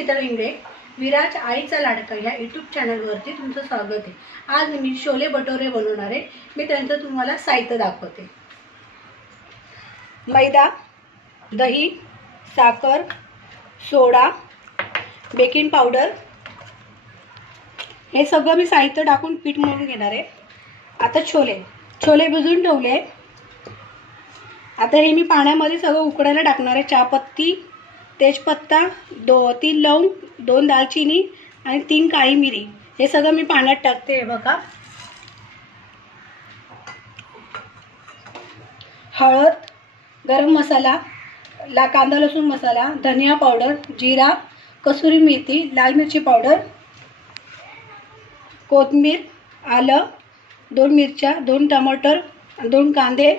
शीतल इंगळे विराज आईचा लाडका या यूट्यूब चॅनलवरती तुमचं स्वागत आहे. आज मी छोले बटोरे बनवणार आहे. मी त्यांचं तुम्हाला साहित्य दाखवते. मैदा दही साखर सोडा बेकिंग पावडर. हे सगळं मी साहित्य टाकून पीठ मळून घेणार आहे. आता छोले. छोले भिजून ठेवले. आता हे मी पाण्यामध्ये सगळं उकडायला टाकणार आहे. चहापत्ती तेजपत्ता दो तीन लवंग दोन दालचिनी आणि तीन काळी मिरी. हे सगळं मी पाण्यात टाकते हे बघा. हळद गरम मसाला ला कांदा लसूण मसाला धनिया पावडर जिरा कसुरी मेथी लाल मिरची पावडर कोथिंबीर आलं दोन मिरच्या दोन टमाटर दोन कांदे.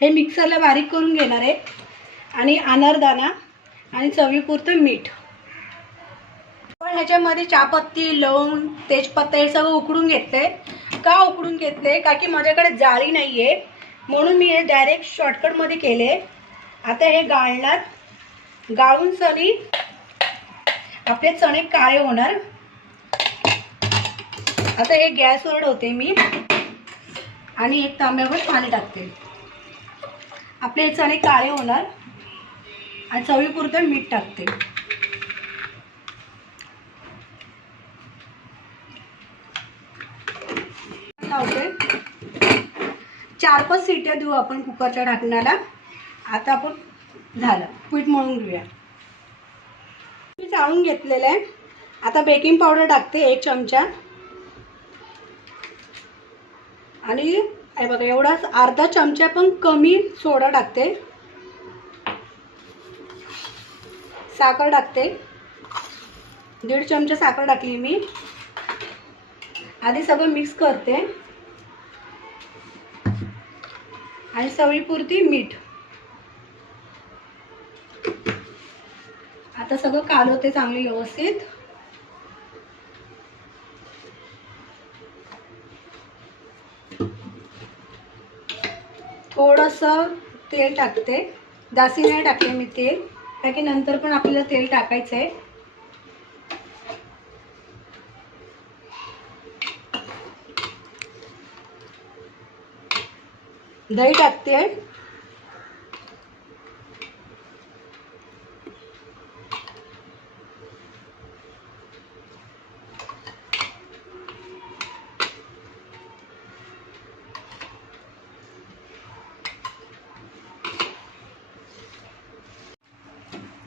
हे मिक्सरला बारीक करून घेणार आहे. आणि अनारदाणा आणि चवीपुरतं मीठ. पण ह्याच्यामध्ये चहापत्ती लवंग तेजपत्ता हे सगळं उकडून घेतले का उकडून घेतले का की माझ्याकडे जाळी नाही आहे म्हणून मी हे डायरेक्ट शॉर्टकटमध्ये केले. आता हे गाळणार. गाळून सरी आपले चणे काळे होणार. आता हे गॅसवर होते मी. आणि एक तांब्यावर पाणी टाकते. आपले हे चणे काळे होणार. आणि चवीपुरतं मीठ टाकते. लावते. चार पाच सीट्या देऊ आपण कुकरच्या ढाकण्याला आता आपण झालं. पीठ मळून घेऊया. मी चाळून घेतलेलं आहे. आता बेकिंग पावडर टाकते एक चमचा. आणि बघा एवढाच अर्धा चमचा पण कमी सोडा टाकते. साखर टाकते. दीड चमचा साखर टाकली मी. आधी सगळं मिक्स करते. आणि चवीपुरती मीठ. आता सगळं कालवते चांगले व्यवस्थित. थोडंसं तेल टाकते. जास्ती नाही टाकले मी तेल. कारण की नंतर पण आपल्याला तेल टाकायचं आहे दही टाकते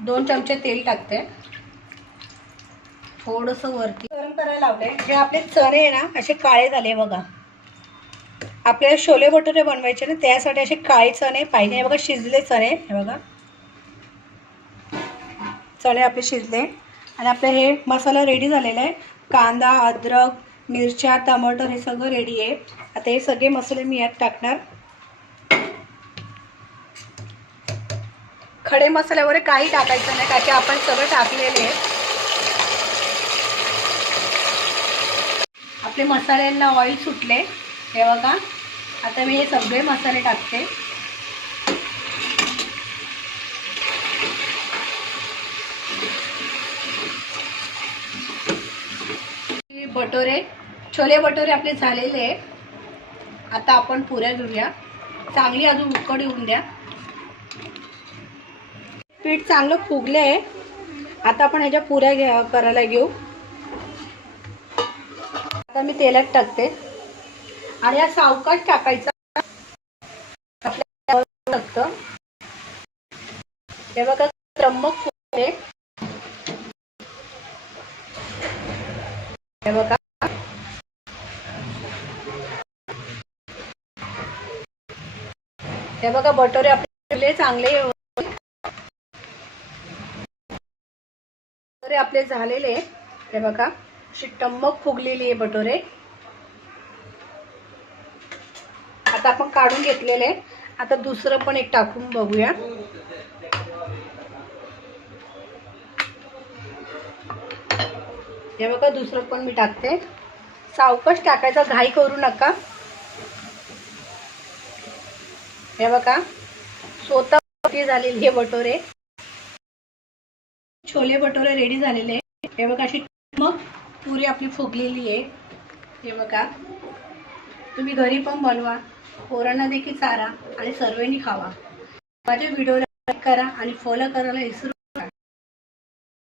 दोन चमचे तेल टाकते. थोडंसं वरती गरम करायला लावले जे आपले चणे आहे ना असे काळे झाले बघा. आपल्याला छोले भटुरे बनवायचे ना त्यासाठी असे काळे चणे पाहिजे. हे बघा शिजले चणे. हे बघा. चणे आपले शिजले. आणि आपले हे मसाला रेडी झालेला आहे. कांदा अद्रक मिरच्या टमाटर हे सगळं रेडी आहे. आता हे सगळे मसाले मी यात टाकणार. खडे मसाले वगैरे काही टाकायचं नाही कारण की आपण सगळं टाकलेले आपले मसाल्यांना ऑइल सुटले. हे बघा. आता मी हे सगळे मसाले टाकते. बटोरे छोले भटोरे आपले झालेले आहे. आता आपण पुऱ्या घेऊया. चांगली अजून उकड येऊन द्या. पीठ चांगलं फुगले आहे. आता आपण ह्याच्या पुऱ्या घ्या करायला घेऊ. आता मी तेलात टाकते. आणि या सावकाश टाकायचा. आपल्या हे बघा त्रंबक फुगले हे बघा. हे बघा बटोरे आपले चांगले बटोरे आपले झालेले हे बघा अशी टम्मक फुगलेली आहे बटोरे. आता आपण काढून घेतलेले आता दुसरं पण एक टाकून बघूया. हे बघा दुसरं पण मी टाकते. सावकाश टाकायचा घाई करू नका. हे बघा स्वतः झालेली हे बटोरे. छोले भटोरे रेडी झालेले हे बघा अशी मग पुरी आपली फुगलेली आहे. हे बघा. तुम्ही घरी पण बनवा. पोरांना देखील चारा आणि सर्वांनी खावा. माझ्या व्हिडिओला लाईक करा आणि फॉलो करायला विसरू